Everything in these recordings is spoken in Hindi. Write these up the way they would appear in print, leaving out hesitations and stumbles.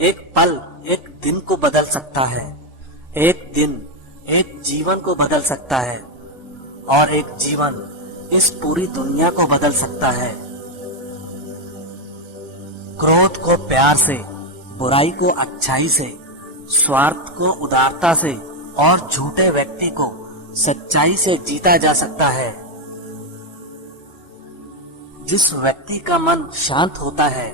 एक पल एक दिन को बदल सकता है, एक दिन एक जीवन को बदल सकता है और एक जीवन इस पूरी दुनिया को बदल सकता है। क्रोध को प्यार से, बुराई को अच्छाई से, स्वार्थ को उदारता से और झूठे व्यक्ति को सच्चाई से जीता जा सकता है। जिस व्यक्ति का मन शांत होता है,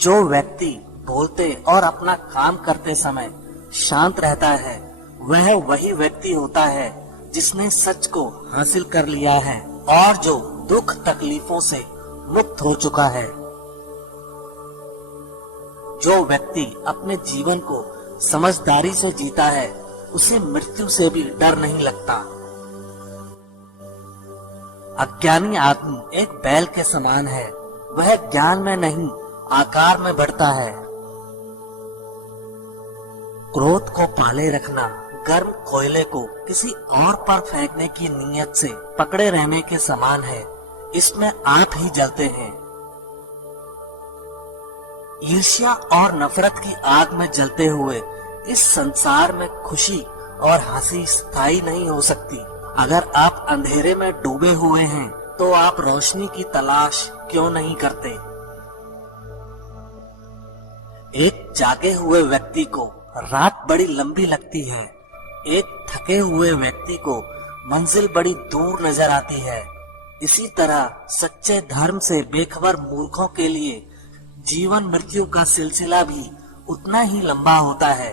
जो व्यक्ति बोलते और अपना काम करते समय शांत रहता है, वह वही व्यक्ति होता है जिसने सच को हासिल कर लिया है और जो दुख तकलीफों से मुक्त हो चुका है। जो व्यक्ति अपने जीवन को समझदारी से जीता है, उसे मृत्यु से भी डर नहीं लगता। अज्ञानी आदमी एक बैल के समान है, वह ज्ञान में नहीं आकार में बढ़ता है। क्रोध को पाले रखना गर्म कोयले को किसी और पर फेंकने की नीयत से पकड़े रहने के समान है, इसमें आप ही जलते हैं। ईर्ष्या और नफरत की आग में जलते हुए इस संसार में खुशी और हंसी स्थायी नहीं हो सकती। अगर आप अंधेरे में डूबे हुए हैं तो आप रोशनी की तलाश क्यों नहीं करते? एक जागे हुए व्यक्ति को रात बड़ी लंबी लगती है, एक थके हुए व्यक्ति को मंजिल बड़ी दूर नजर आती है। इसी तरह सच्चे धर्म से बेखबर मूर्खों के लिए जीवन मृत्यु का सिलसिला भी उतना ही लंबा होता है।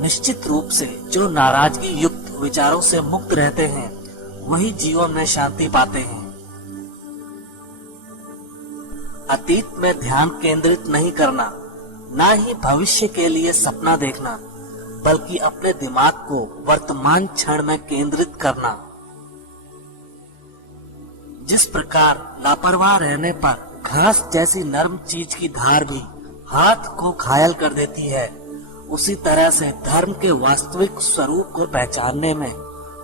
निश्चित रूप से जो नाराजगी युक्त विचारों से मुक्त रहते हैं, वही जीवन में शांति पाते हैं। अतीत में ध्यान केंद्रित नहीं करना, ना ही भविष्य के लिए सपना देखना, बल्कि अपने दिमाग को वर्तमान क्षण में केंद्रित करना। जिस प्रकार लापरवाह रहने पर घास जैसी नर्म चीज की धार भी हाथ को घायल कर देती है, उसी तरह से धर्म के वास्तविक स्वरूप को पहचानने में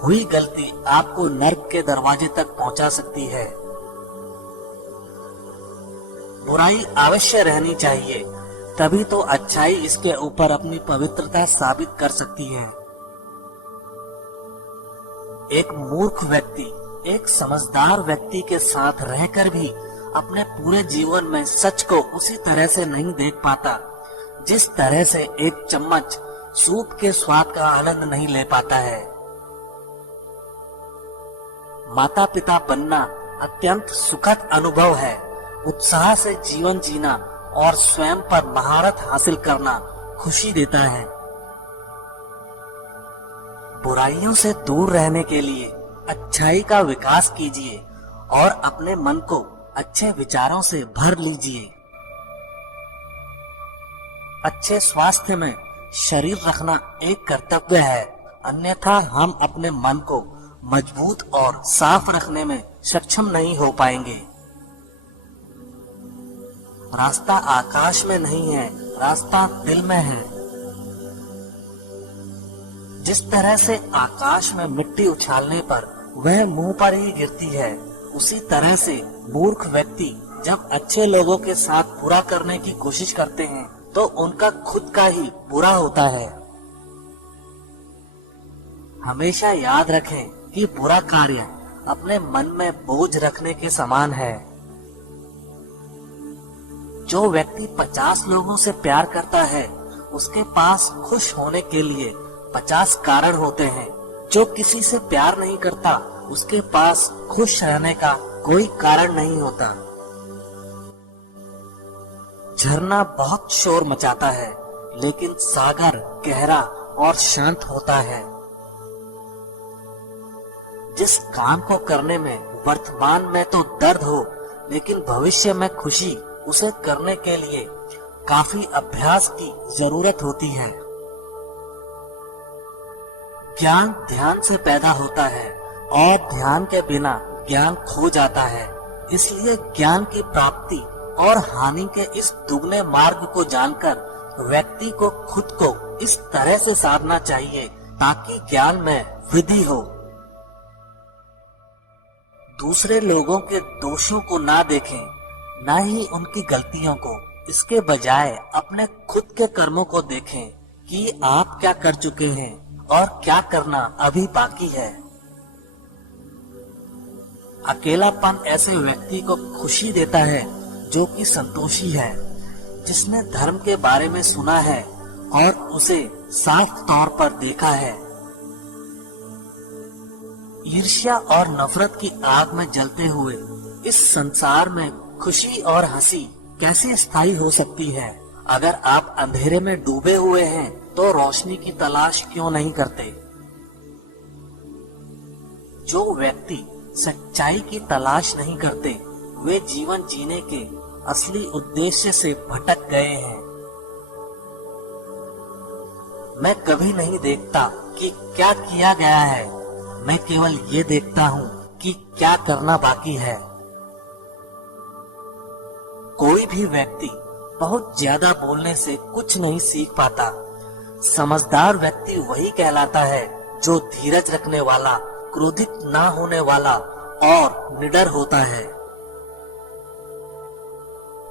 हुई गलती आपको नर्क के दरवाजे तक पहुंचा सकती है। बुराई अवश्य रहनी चाहिए, तभी तो अच्छाई इसके ऊपर अपनी पवित्रता साबित कर सकती है। एक मूर्ख व्यक्ति एक समझदार व्यक्ति के साथ रहकर भी अपने पूरे जीवन में सच को उसी तरह से नहीं देख पाता, जिस तरह से एक चम्मच सूप के स्वाद का आनंद नहीं ले पाता है। माता पिता बनना अत्यंत सुखद अनुभव है। उत्साह से जीवन जीना और स्वयं पर महारत हासिल करना खुशी देता है। बुराइयों से दूर रहने के लिए अच्छाई का विकास कीजिए और अपने मन को अच्छे विचारों से भर लीजिए। अच्छे स्वास्थ्य में शरीर रखना एक कर्तव्य है, अन्यथा हम अपने मन को मजबूत और साफ रखने में सक्षम नहीं हो पाएंगे। रास्ता आकाश में नहीं है, रास्ता दिल में है। जिस तरह से आकाश में मिट्टी उछालने पर वह मुंह पर ही गिरती है, उसी तरह से मूर्ख व्यक्ति जब अच्छे लोगों के साथ बुरा करने की कोशिश करते हैं तो उनका खुद का ही बुरा होता है। हमेशा याद रखें कि बुरा कार्य अपने मन में बोझ रखने के समान है। जो व्यक्ति 50 लोगों से प्यार करता है, उसके पास खुश होने के लिए 50 कारण होते हैं। जो किसी से प्यार नहीं करता, उसके पास खुश रहने का कोई कारण नहीं होता। झरना बहुत शोर मचाता है, लेकिन सागर गहरा और शांत होता है। जिस काम को करने में वर्तमान में तो दर्द हो, लेकिन भविष्य में खुशी, उसे करने के लिए काफी अभ्यास की जरूरत होती है। ज्ञान ध्यान से पैदा होता है और ध्यान के बिना ज्ञान खो जाता है। इसलिए ज्ञान की प्राप्ति और हानि के इस दुगने मार्ग को जानकर व्यक्ति को खुद को इस तरह से साधना चाहिए ताकि ज्ञान में वृद्धि हो। दूसरे लोगों के दोषों को ना देखें, ना ही उनकी गलतियों को। इसके बजाय अपने खुद के कर्मों को देखें कि आप क्या कर चुके हैं और क्या करना अभी बाकी है। अकेलापन ऐसे व्यक्ति को खुशी देता है जो कि संतोषी है, जिसने धर्म के बारे में सुना है और उसे साफ तौर पर देखा है। ईर्ष्या और नफरत की आग में जलते हुए इस संसार में खुशी और हंसी कैसे स्थायी हो सकती है? अगर आप अंधेरे में डूबे हुए हैं तो रोशनी की तलाश क्यों नहीं करते? जो व्यक्ति सच्चाई की तलाश नहीं करते वे जीवन जीने के असली उद्देश्य से भटक गए हैं। मैं कभी नहीं देखता कि क्या किया गया है, मैं केवल ये देखता हूँ कि क्या करना बाकी है। कोई भी व्यक्ति बहुत ज्यादा बोलने से कुछ नहीं सीख पाता। समझदार व्यक्ति वही कहलाता है जो धीरज रखने वाला, क्रोधित ना होने वाला और निडर होता है।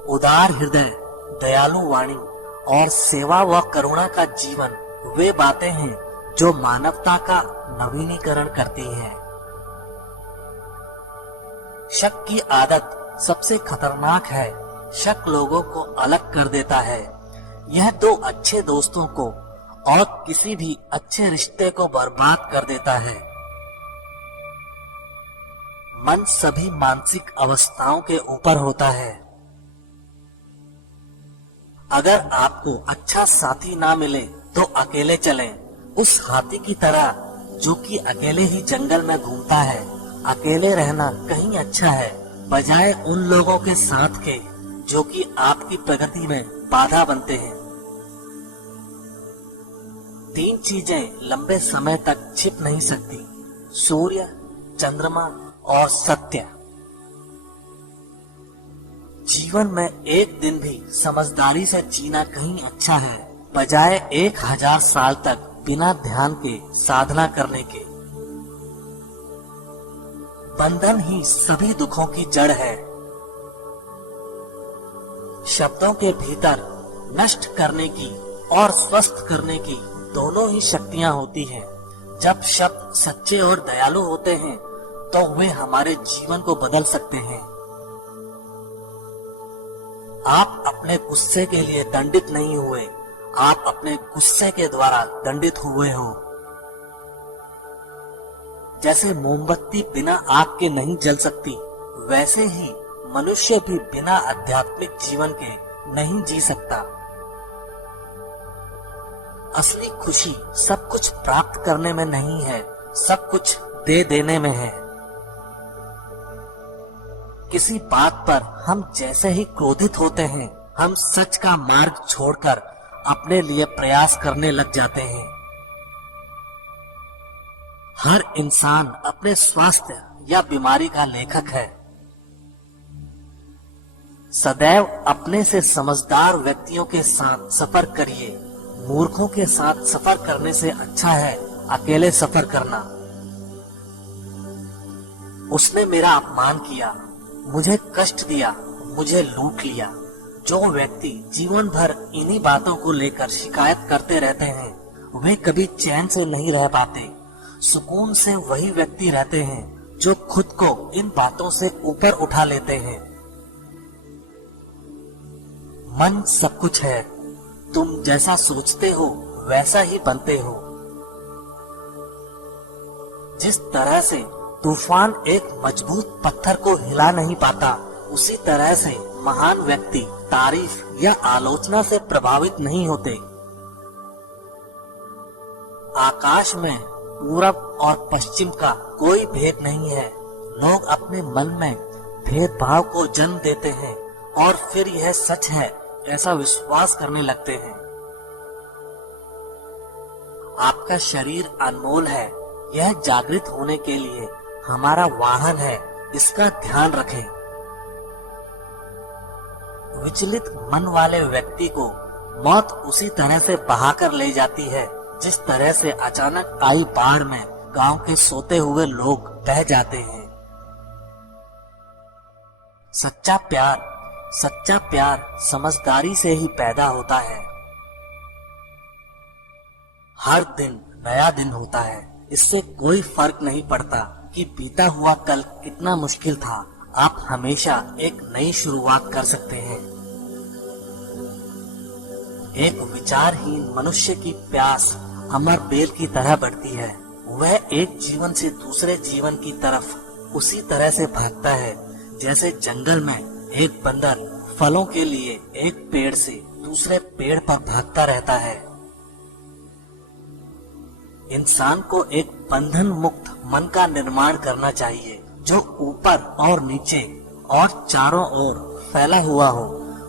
उदार हृदय, दयालु वाणी और सेवा व करुणा का जीवन वे बातें हैं जो मानवता का नवीनीकरण करती हैं। शक की आदत सबसे खतरनाक है। शक लोगों को अलग कर देता है। यह दो अच्छे दोस्तों को और किसी भी अच्छे रिश्ते को बर्बाद कर देता है। मन सभी मानसिक अवस्थाओं के ऊपर होता है। अगर आपको अच्छा साथी ना मिले तो अकेले चलें। उस हाथी की तरह जो कि अकेले ही जंगल में घूमता है। अकेले रहना कहीं अच्छा है बजाय उन लोगों के साथ के जो कि आपकी प्रगति में बाधा बनते हैं। 3 चीजें लंबे समय तक छिप नहीं सकती: सूर्य, चंद्रमा और सत्य। जीवन में एक दिन भी समझदारी से जीना कहीं अच्छा है बजाय 1000 साल तक बिना ध्यान के साधना करने के। बंधन ही सभी दुखों की जड़ है। शब्दों के भीतर नष्ट करने की और स्वस्थ करने की दोनों ही शक्तियां होती हैं। जब शब्द सच्चे और दयालु होते हैं तो वे हमारे जीवन को बदल सकते हैं। आप अपने गुस्से के लिए दंडित नहीं हुए, आप अपने गुस्से के द्वारा दंडित हुए हो। जैसे मोमबत्ती बिना आग के नहीं जल सकती, वैसे ही मनुष्य भी बिना आध्यात्मिक जीवन के नहीं जी सकता। असली खुशी सब कुछ प्राप्त करने में नहीं है, सब कुछ दे देने में है। किसी बात पर हम जैसे ही क्रोधित होते हैं, हम सच का मार्ग छोड़कर अपने लिए प्रयास करने लग जाते हैं। हर इंसान अपने स्वास्थ्य या बीमारी का लेखक है। सदैव अपने से समझदार व्यक्तियों के साथ सफर करिए। मूर्खों के साथ सफर करने से अच्छा है अकेले सफर करना। उसने मेरा अपमान किया, मुझे कष्ट दिया, मुझे लूट लिया। जो व्यक्ति जीवन भर इन्हीं बातों को लेकर शिकायत करते रहते हैं, वे कभी चैन से नहीं रह पाते। सुकून से वही व्यक्ति रहते हैं जो खुद को इन बातों से ऊपर उठा लेते हैं। मन सब कुछ है, तुम जैसा सोचते हो वैसा ही बनते हो। जिस तरह से तूफान एक मजबूत पत्थर को हिला नहीं पाता, उसी तरह से महान व्यक्ति तारीफ या आलोचना से प्रभावित नहीं होते। आकाश में पूरब और पश्चिम का कोई भेद नहीं है। लोग अपने मन में भेदभाव को जन्म देते हैं और फिर यह सच है ऐसा विश्वास करने लगते हैं। आपका शरीर अनमोल है, यह जागृत होने के लिए हमारा वाहन है, इसका ध्यान रखें। विचलित मन वाले व्यक्ति को मौत उसी तरह से बहाकर ले जाती है जिस तरह से अचानक आई बाढ़ में गांव के सोते हुए लोग बह जाते हैं। सच्चा प्यार सच्चा प्यार समझदारी से ही पैदा होता है। हर दिन नया दिन होता है, इससे कोई फर्क नहीं पड़ता कि बीता हुआ कल कितना मुश्किल था। आप हमेशा एक नई शुरुआत कर सकते हैं। एक विचारहीन मनुष्य की प्यास अमर बेल की तरह बढ़ती है। वह एक जीवन से दूसरे जीवन की तरफ उसी तरह से भागता है जैसे जंगल में एक बंदर फलों के लिए एक पेड़ से दूसरे पेड़ पर भागता रहता है। इंसान को एक बंधन मुक्त मन का निर्माण करना चाहिए, जो ऊपर और नीचे और चारों ओर फैला हुआ हो।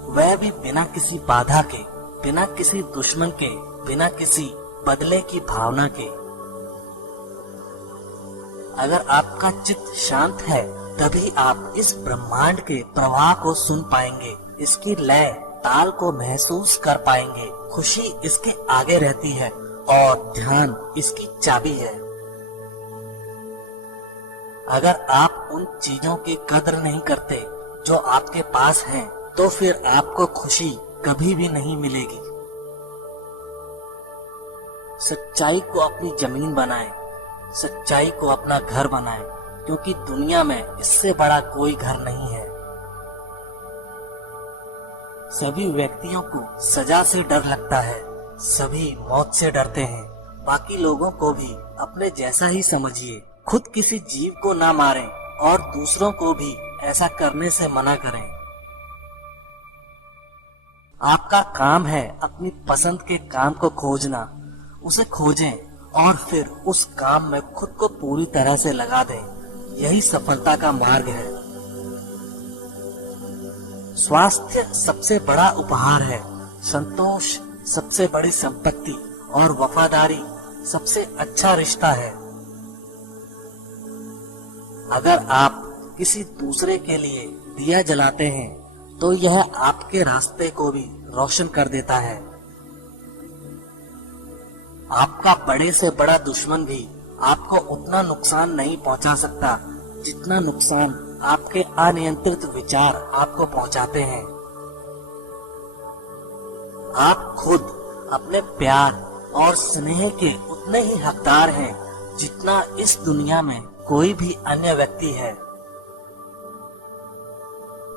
वह भी बिना किसी बाधा के, बिना किसी दुश्मन के, बिना किसी बदले की भावना के। अगर आपका चित्त शांत है, तभी आप इस ब्रह्मांड के प्रवाह को सुन पाएंगे, इसकी लय ताल को महसूस कर पाएंगे। खुशी इसके आगे रहती है और ध्यान इसकी चाबी है। अगर आप उन चीजों की कदर नहीं करते जो आपके पास हैं, तो फिर आपको खुशी कभी भी नहीं मिलेगी। सच्चाई को अपनी जमीन बनाएं, सच्चाई को अपना घर बनाएं, क्योंकि दुनिया में इससे बड़ा कोई घर नहीं है। सभी व्यक्तियों को सजा से डर लगता है, सभी मौत से डरते हैं। बाकी लोगों को भी अपने जैसा ही समझिए। खुद किसी जीव को ना मारें और दूसरों को भी ऐसा करने से मना करें। आपका काम है अपनी पसंद के काम को खोजना, उसे खोजें और फिर उस काम में खुद को पूरी तरह से लगा दें। यही सफलता का मार्ग है। स्वास्थ्य सबसे बड़ा उपहार है, संतोष सबसे बड़ी संपत्ति और वफादारी सबसे अच्छा रिश्ता है। अगर आप किसी दूसरे के लिए दिया जलाते हैं, तो यह आपके रास्ते को भी रोशन कर देता है। आपका बड़े से बड़ा दुश्मन भी आपको उतना नुकसान नहीं पहुंचा सकता जितना नुकसान आपके अनियंत्रित विचार आपको पहुंचाते हैं। आप खुद अपने प्यार और स्नेह के उतने ही हकदार हैं जितना इस दुनिया में कोई भी अन्य व्यक्ति है।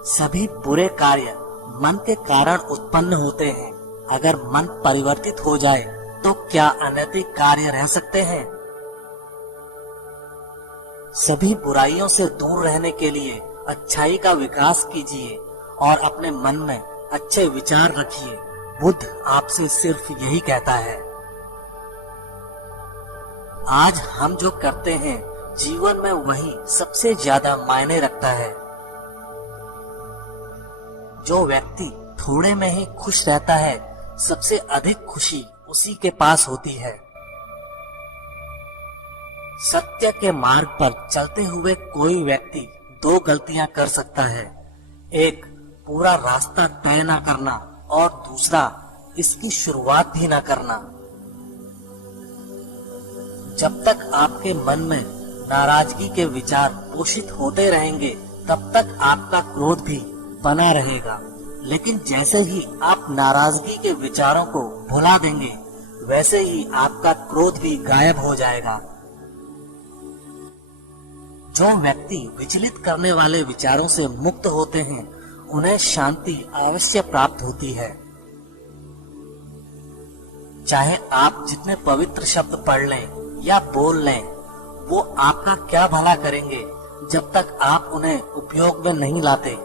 सभी बुरे कार्य मन के कारण उत्पन्न होते हैं। अगर मन परिवर्तित हो जाए तो क्या अनैतिक कार्य रह सकते हैं? सभी बुराइयों से दूर रहने के लिए अच्छाई का विकास कीजिए और अपने मन में अच्छे विचार रखिए। बुद्ध आपसे सिर्फ यही कहता है। आज हम जो करते हैं जीवन में वही सबसे ज्यादा मायने रखता है। जो व्यक्ति थोड़े में ही खुश रहता है, सबसे अधिक खुशी उसी के पास होती है। सत्य के मार्ग पर चलते हुए कोई व्यक्ति दो गलतियां कर सकता है। एक, पूरा रास्ता तय न करना और दूसरा, इसकी शुरुआत भी न करना। जब तक आपके मन में नाराजगी के विचार पोषित होते रहेंगे, तब तक आपका क्रोध भी बना रहेगा। लेकिन जैसे ही आप नाराजगी के विचारों को भुला देंगे, वैसे ही आपका क्रोध भी गायब हो जाएगा। जो व्यक्ति विचलित करने वाले विचारों से मुक्त होते हैं, उन्हें शांति अवश्य प्राप्त होती है। चाहे आप जितने पवित्र शब्द पढ़ लें या बोल लें, वो आपका क्या भला करेंगे जब तक आप उन्हें उपयोग में नहीं लाते।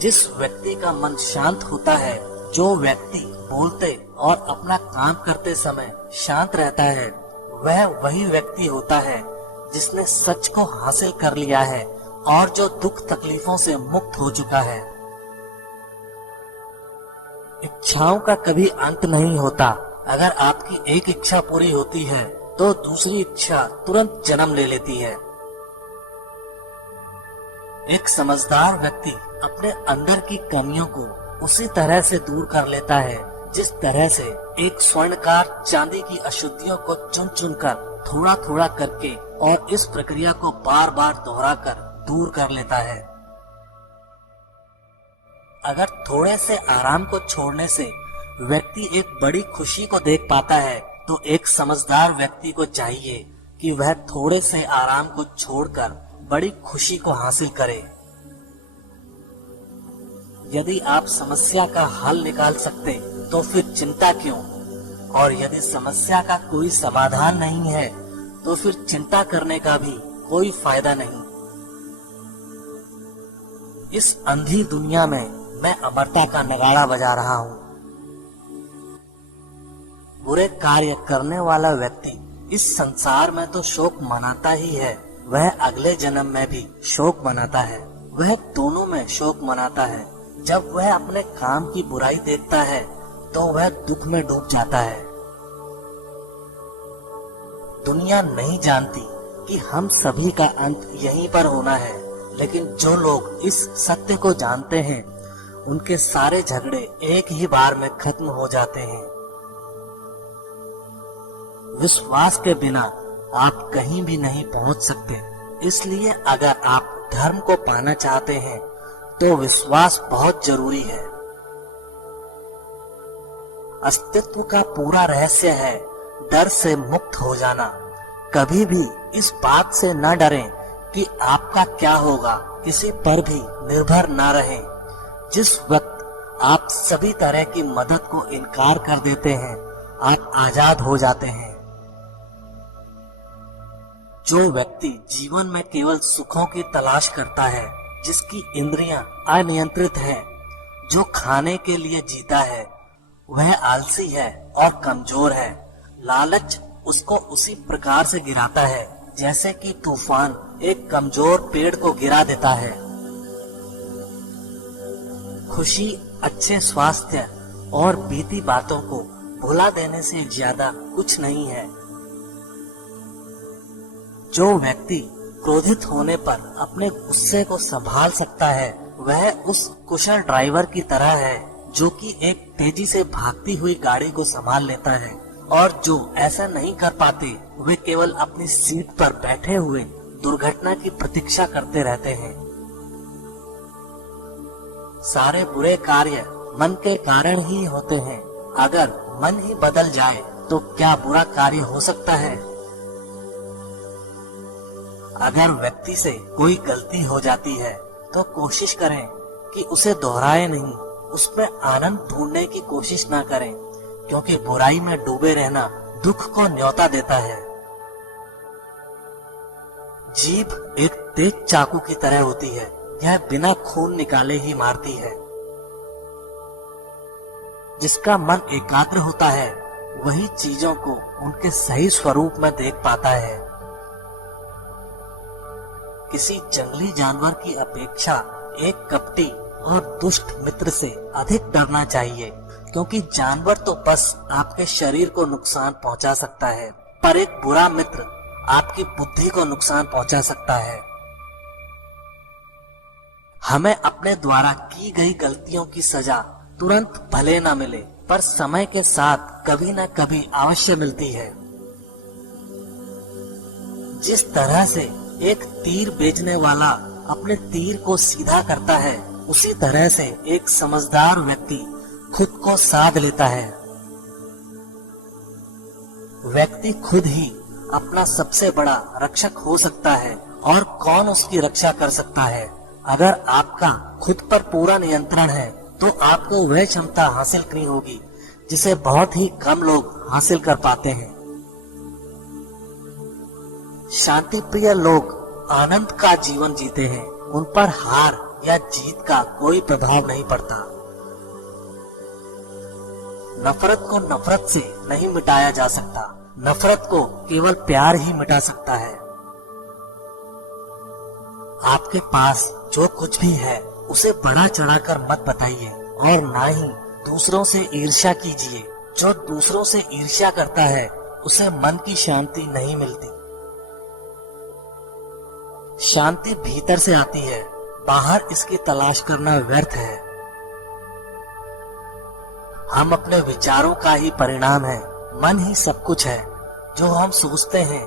जिस व्यक्ति का मन शांत होता है, जो व्यक्ति बोलते और अपना काम करते समय शांत रहता है, वह वही व्यक्ति होता है जिसने सच को हासिल कर लिया है और जो दुख तकलीफों से मुक्त हो चुका है। इच्छाओं का कभी अंत नहीं होता। अगर आपकी एक इच्छा पूरी होती है, तो दूसरी इच्छा तुरंत जन्म ले लेती है। एक समझदार व्यक्ति अपने अंदर की कमियों को उसी तरह से दूर कर लेता है जिस तरह से एक स्वर्णकार चांदी की अशुद्धियों को चुन चुन कर, थोड़ा थोड़ा करके और इस प्रक्रिया को बार बार दोहरा कर दूर कर लेता है। अगर थोड़े से आराम को छोड़ने से व्यक्ति एक बड़ी खुशी को देख पाता है, तो एक समझदार व्यक्ति को चाहिए कि वह थोड़े से आराम को छोड़कर बड़ी खुशी को हासिल करे। यदि आप समस्या का हल निकाल सकते तो फिर चिंता क्यों, और यदि समस्या का कोई समाधान नहीं है तो फिर चिंता करने का भी कोई फायदा नहीं। इस अंधी दुनिया में मैं अमरता का नगाड़ा बजा रहा हूँ। बुरे कार्य करने वाला व्यक्ति इस संसार में तो शोक मनाता ही है, वह अगले जन्म में भी शोक मनाता है। वह दोनों में शोक मनाता है। जब वह अपने काम की बुराई देखता है तो वह दुख में डूब जाता है। दुनिया नहीं जानती कि हम सभी का अंत यहीं पर होना है, लेकिन जो लोग इस सत्य को जानते हैं उनके सारे झगड़े एक ही बार में खत्म हो जाते हैं। विश्वास के बिना आप कहीं भी नहीं पहुंच सकते, इसलिए अगर आप धर्म को पाना चाहते हैं तो विश्वास बहुत जरूरी है। अस्तित्व का पूरा रहस्य है डर से मुक्त हो जाना। कभी भी इस बात से न डरें कि आपका क्या होगा, किसी पर भी निर्भर न रहें। जिस वक्त आप सभी तरह की मदद को इनकार कर देते हैं, आप आजाद हो जाते हैं। जो व्यक्ति जीवन में केवल सुखों की तलाश करता है, जिसकी इंद्रियां अनियंत्रित हैं, जो खाने के लिए जीता है, वह आलसी है और कमजोर है। लालच उसको उसी प्रकार से गिराता है जैसे कि तूफान एक कमजोर पेड़ को गिरा देता है। खुशी, अच्छे स्वास्थ्य और बीती बातों को भुला देने से ज्यादा कुछ नहीं है। जो व्यक्ति क्रोधित होने पर अपने गुस्से को संभाल सकता है, वह उस कुशल ड्राइवर की तरह है जो कि एक तेजी से भागती हुई गाड़ी को संभाल लेता है, और जो ऐसा नहीं कर पाते वे केवल अपनी सीट पर बैठे हुए दुर्घटना की प्रतीक्षा करते रहते हैं। सारे बुरे कार्य मन के कारण ही होते हैं। अगर मन ही बदल जाए तो क्या बुरा कार्य हो सकता है? अगर व्यक्ति से कोई गलती हो जाती है तो कोशिश करें कि उसे दोहराए नहीं, उसमें आनंद ढूंढने की कोशिश ना करें, क्योंकि बुराई में डूबे रहना दुख को न्योता देता है। जीभ एक तेज चाकू की तरह होती है, यह बिना खून निकाले ही मारती है। जिसका मन एकाग्र होता है वही चीजों को उनके सही स्वरूप में देख पाता है। किसी जंगली जानवर की अपेक्षा एक कपटी और दुष्ट मित्र से अधिक डरना चाहिए, क्योंकि जानवर तो बस आपके शरीर को नुकसान पहुंचा सकता है, पर एक बुरा मित्र आपकी बुद्धि को नुकसान पहुंचा सकता है। हमें अपने द्वारा की गई गलतियों की सजा तुरंत भले न मिले, पर समय के साथ कभी न कभी अवश्य मिलती है। जिस तरह से एक तीर बेचने वाला अपने तीर को सीधा करता है, उसी तरह से एक समझदार व्यक्ति खुद को साध लेता है। व्यक्ति खुद ही अपना सबसे बड़ा रक्षक हो सकता है, और कौन उसकी रक्षा कर सकता है? अगर आपका खुद पर पूरा नियंत्रण है तो आपको वह क्षमता हासिल करनी होगी जिसे बहुत ही कम लोग हासिल कर पाते हैं। शांति प्रिय लोग आनंद का जीवन जीते हैं, उन पर हार या जीत का कोई प्रभाव नहीं पड़ता। नफरत को नफरत से नहीं मिटाया जा सकता, नफरत को केवल प्यार ही मिटा सकता है। आपके पास जो कुछ भी है उसे बढ़ा चढ़ाकर मत बताइए, और ना ही दूसरों से ईर्ष्या कीजिए। जो दूसरों से ईर्ष्या करता है उसे मन की शांति नहीं मिलती। शांति भीतर से आती है, बाहर इसकी तलाश करना व्यर्थ है। हम अपने विचारों का ही परिणाम है। मन ही सब कुछ है। जो हम सोचते हैं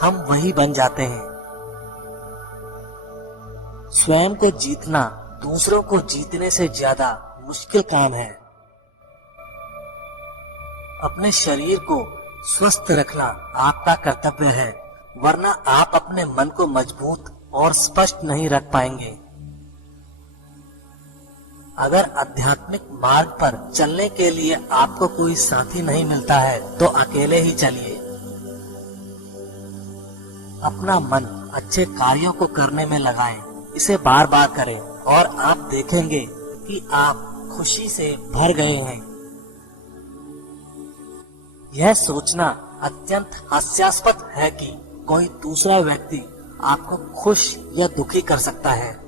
हम वही बन जाते हैं। स्वयं को जीतना दूसरों को जीतने से ज्यादा मुश्किल काम है। अपने शरीर को स्वस्थ रखना आपका कर्तव्य है, वरना आप अपने मन को मजबूत और स्पष्ट नहीं रख पाएंगे। अगर आध्यात्मिक मार्ग पर चलने के लिए आपको कोई साथी नहीं मिलता है तो अकेले ही चलिए। अपना मन अच्छे कार्यों को करने में लगाएं, इसे बार बार करें और आप देखेंगे कि आप खुशी से भर गए हैं। यह सोचना अत्यंत हास्यास्पद है कि कोई दूसरा व्यक्ति आपको खुश या दुखी कर सकता है।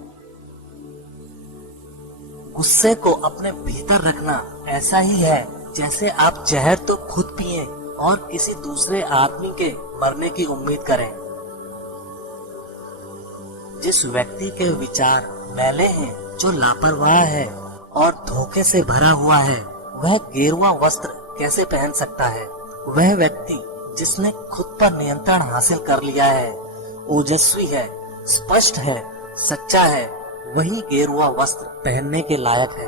गुस्से को अपने भीतर रखना ऐसा ही है जैसे आप जहर तो खुद पिए और किसी दूसरे आदमी के मरने की उम्मीद करें। जिस व्यक्ति के विचार मैले हैं, जो लापरवाह है और धोखे से भरा हुआ है, वह गेरुआ वस्त्र कैसे पहन सकता है? वह व्यक्ति जिसने खुद पर नियंत्रण हासिल कर लिया है, ओजस्वी है, स्पष्ट है, सच्चा है, वही गेरुआ वस्त्र पहनने के लायक है।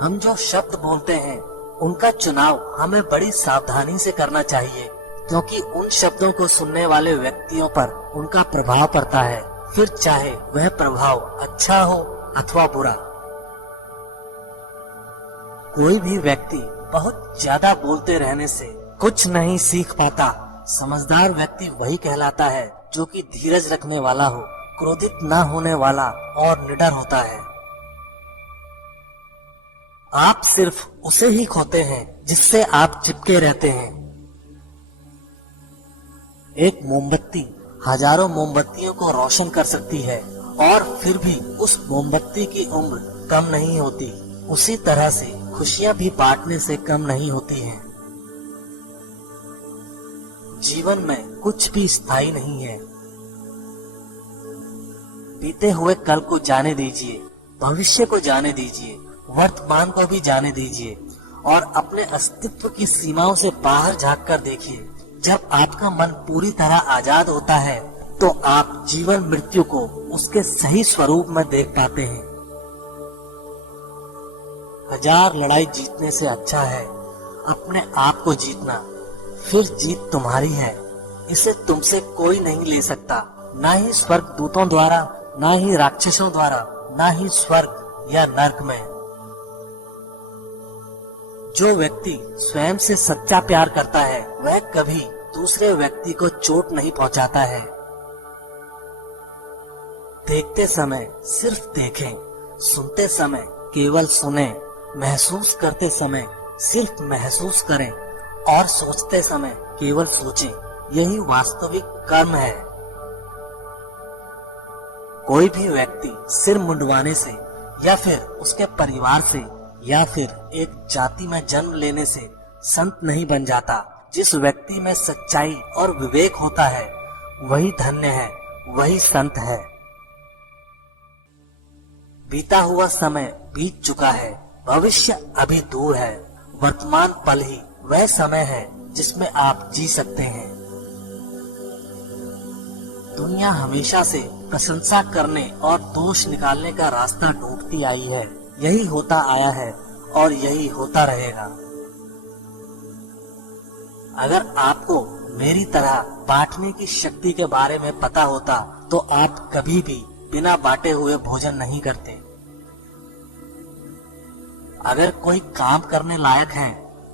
हम जो शब्द बोलते हैं उनका चुनाव हमें बड़ी सावधानी से करना चाहिए, क्योंकि उन शब्दों को सुनने वाले व्यक्तियों पर उनका प्रभाव पड़ता है, फिर चाहे वह प्रभाव अच्छा हो अथवा बुरा। कोई भी व्यक्ति बहुत ज्यादा बोलते रहने से कुछ नहीं सीख पाता। समझदार व्यक्ति वही कहलाता है जो कि धीरज रखने वाला हो, क्रोधित न होने वाला और निडर होता है। आप सिर्फ उसे ही खोते हैं जिससे आप चिपके रहते हैं। एक मोमबत्ती हजारों मोमबत्तियों को रोशन कर सकती है और फिर भी उस मोमबत्ती की उम्र कम नहीं होती। उसी तरह से खुशियां भी बांटने से कम नहीं होती हैं। जीवन में कुछ भी स्थायी नहीं है। बीते हुए कल को जाने दीजिए, भविष्य को जाने दीजिए, वर्तमान को भी जाने दीजिए और अपने अस्तित्व की सीमाओं से बाहर झांक कर देखिए। जब आपका मन पूरी तरह आजाद होता है तो आप जीवन मृत्यु को उसके सही स्वरूप में देख पाते हैं। 1000 लड़ाई जीतने से अच्छा है अपने आप को जीतना, फिर जीत तुम्हारी है। इसे तुमसे कोई नहीं ले सकता, ना ही स्वर्ग दूतों द्वारा, ना ही राक्षसों द्वारा, ना ही स्वर्ग या नरक में। जो व्यक्ति स्वयं से सच्चा प्यार करता है वह कभी दूसरे व्यक्ति को चोट नहीं पहुंचाता है। देखते समय सिर्फ देखें, सुनते समय केवल सुने, महसूस करते समय सिर्फ महसूस करें और सोचते समय केवल सोचें। यही वास्तविक कर्म है। कोई भी व्यक्ति सिर मुंडवाने से या फिर उसके परिवार से या फिर एक जाति में जन्म लेने से संत नहीं बन जाता। जिस व्यक्ति में सच्चाई और विवेक होता है वही धन्य है, वही संत है। बीता हुआ समय बीत चुका है, भविष्य अभी दूर है। वर्तमान पल ही वह समय है जिसमें आप जी सकते हैं। दुनिया हमेशा से प्रशंसा करने और दोष निकालने का रास्ता ढूंढती आई है। यही होता आया है और यही होता रहेगा। अगर आपको मेरी तरह बांटने की शक्ति के बारे में पता होता तो आप कभी भी बिना बांटे हुए भोजन नहीं करते। अगर कोई काम करने लायक है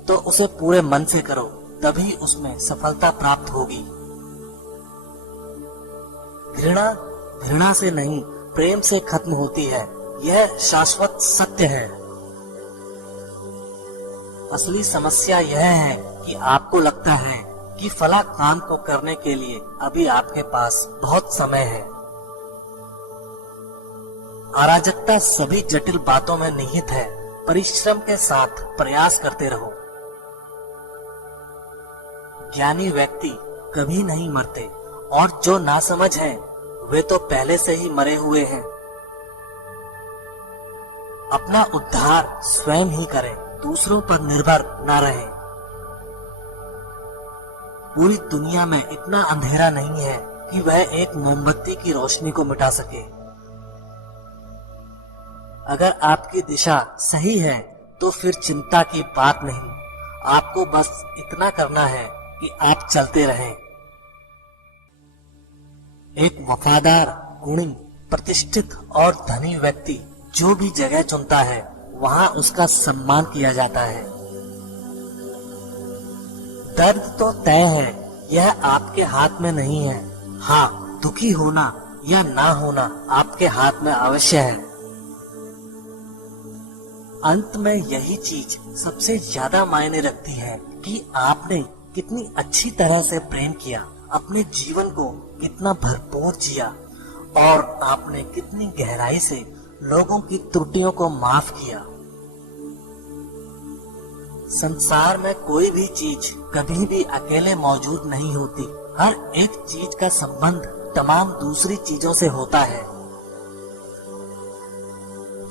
तो उसे पूरे मन से करो, तभी उसमें सफलता प्राप्त होगी। घृणा घृणा से नहीं, प्रेम से खत्म होती है। यह शाश्वत सत्य है। असली समस्या यह है कि आपको लगता है कि फला काम को करने के लिए अभी आपके पास बहुत समय है। अराजकता सभी जटिल बातों में निहित है। परिश्रम के साथ प्रयास करते रहो। ज्ञानी व्यक्ति कभी नहीं मरते और जो नासमझ हैं वे तो पहले से ही मरे हुए हैं। अपना उद्धार स्वयं ही करें, दूसरों पर निर्भर न रहें। पूरी दुनिया में इतना अंधेरा नहीं है कि वह एक मोमबत्ती की रोशनी को मिटा सके। अगर आपकी दिशा सही है तो फिर चिंता की बात नहीं। आपको बस इतना करना है कि आप चलते रहें। एक वफादार, गुणी, प्रतिष्ठित और धनी व्यक्ति जो भी जगह चुनता है वहाँ उसका सम्मान किया जाता है। दर्द तो तय है, यह आपके हाथ में नहीं है। हाँ, दुखी होना या ना होना आपके हाथ में अवश्य है। अंत में यही चीज सबसे ज्यादा मायने रखती है कि आपने कितनी अच्छी तरह से प्रेम किया, अपने जीवन को कितना भरपूर जिया और आपने कितनी गहराई से लोगों की त्रुटियों को माफ किया। संसार में कोई भी चीज कभी भी अकेले मौजूद नहीं होती। हर एक चीज का संबंध तमाम दूसरी चीजों से होता है।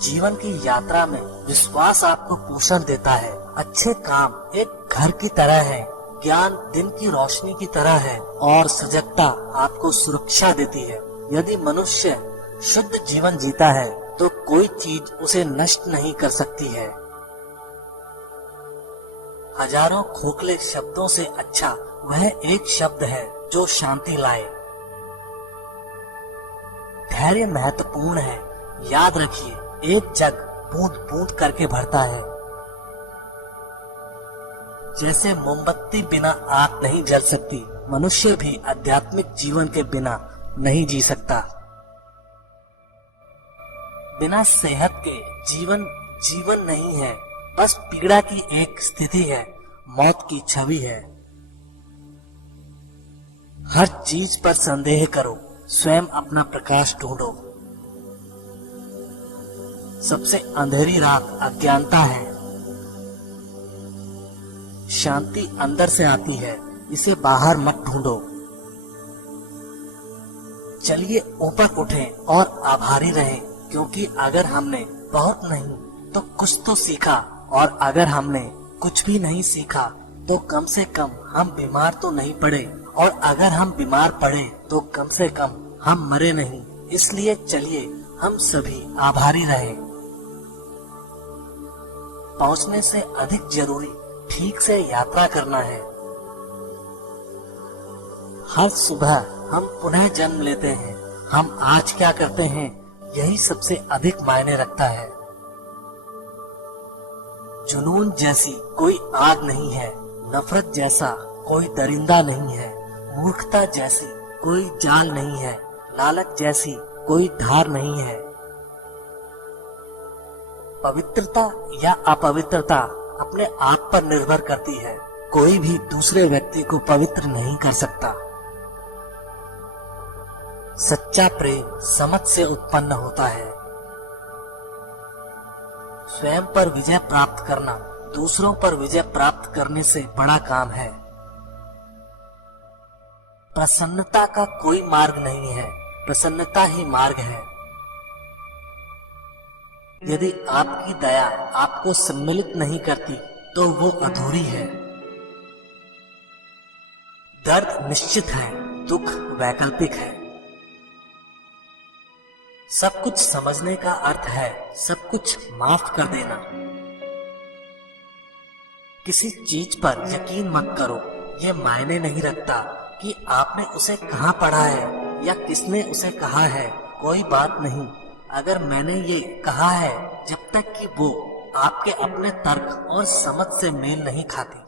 जीवन की यात्रा में विश्वास आपको पोषण देता है। अच्छे काम एक घर की तरह है, ज्ञान दिन की रोशनी की तरह है और सजगता आपको सुरक्षा देती है। यदि मनुष्य शुद्ध जीवन जीता है तो कोई चीज उसे नष्ट नहीं कर सकती है। हजारों खोखले शब्दों से अच्छा वह एक शब्द है जो शांति लाए। धैर्य महत्वपूर्ण है। याद रखिए, एक जग बूंद बूंद करके भरता है। जैसे मोमबत्ती बिना आग नहीं जल सकती, मनुष्य भी आध्यात्मिक जीवन के बिना नहीं जी सकता। बिना सेहत के जीवन नहीं है, बस पीड़ा की एक स्थिति है, मौत की छवि है। हर चीज पर संदेह करो, स्वयं अपना प्रकाश ढूंढो। सबसे अंधेरी रात अज्ञानता है। शांति अंदर से आती है, इसे बाहर मत ढूंढो। चलिए ऊपर उठें और आभारी रहें, क्योंकि अगर हमने बहुत नहीं तो कुछ तो सीखा, और अगर हमने कुछ भी नहीं सीखा तो कम से कम हम बीमार तो नहीं पड़े, और अगर हम बीमार पड़े तो कम से कम हम मरे नहीं। इसलिए चलिए हम सभी आभारी रहें। पहुंचने से अधिक जरूरी ठीक से यात्रा करना है। हर सुबह हम पुनः जन्म लेते हैं। हम आज क्या करते हैं यही सबसे अधिक मायने रखता है। जुनून जैसी कोई आग नहीं है, नफरत जैसा कोई दरिंदा नहीं है, मूर्खता जैसी कोई जाल नहीं है, लालच जैसी कोई धार नहीं है। पवित्रता या अपवित्रता अपने आप पर निर्भर करती है। कोई भी दूसरे व्यक्ति को पवित्र नहीं कर सकता। सच्चा प्रेम समझ से उत्पन्न होता है। स्वयं पर विजय प्राप्त करना दूसरों पर विजय प्राप्त करने से बड़ा काम है। प्रसन्नता का कोई मार्ग नहीं है, प्रसन्नता ही मार्ग है। यदि आपकी दया आपको सम्मिलित नहीं करती तो वो अधूरी है। दर्द निश्चित है, दुख वैकल्पिक है। सब कुछ समझने का अर्थ है सब कुछ माफ कर देना। किसी चीज पर यकीन मत करो, ये मायने नहीं रखता कि आपने उसे कहाँ पढ़ा है या किसने उसे कहा है। कोई बात नहीं अगर मैंने ये कहा है, जब तक कि वो आपके अपने तर्क और समझ से मेल नहीं खाती।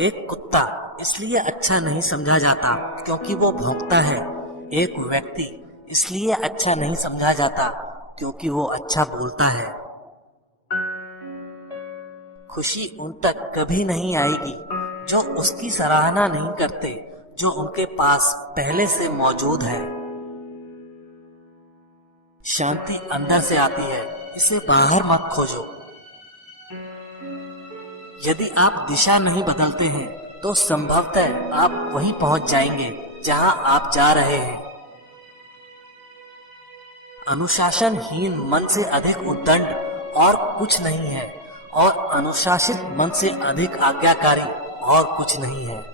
एक कुत्ता इसलिए अच्छा नहीं समझा जाता क्योंकि वो भौंकता है। एक व्यक्ति इसलिए अच्छा नहीं समझा जाता क्योंकि वो अच्छा बोलता है। खुशी उन तक कभी नहीं आएगी जो उसकी सराहना नहीं करते, जो उनके पास पहले से मौजूद है। शांति अंदर से आती है, इसे बाहर मत खोजो। यदि आप दिशा नहीं बदलते हैं तो संभवतः आप वहीं पहुंच जाएंगे जहां आप जा रहे हैं। अनुशासनहीन मन से अधिक उद्दंड और कुछ नहीं है, और अनुशासित मन से अधिक आज्ञाकारी और कुछ नहीं है।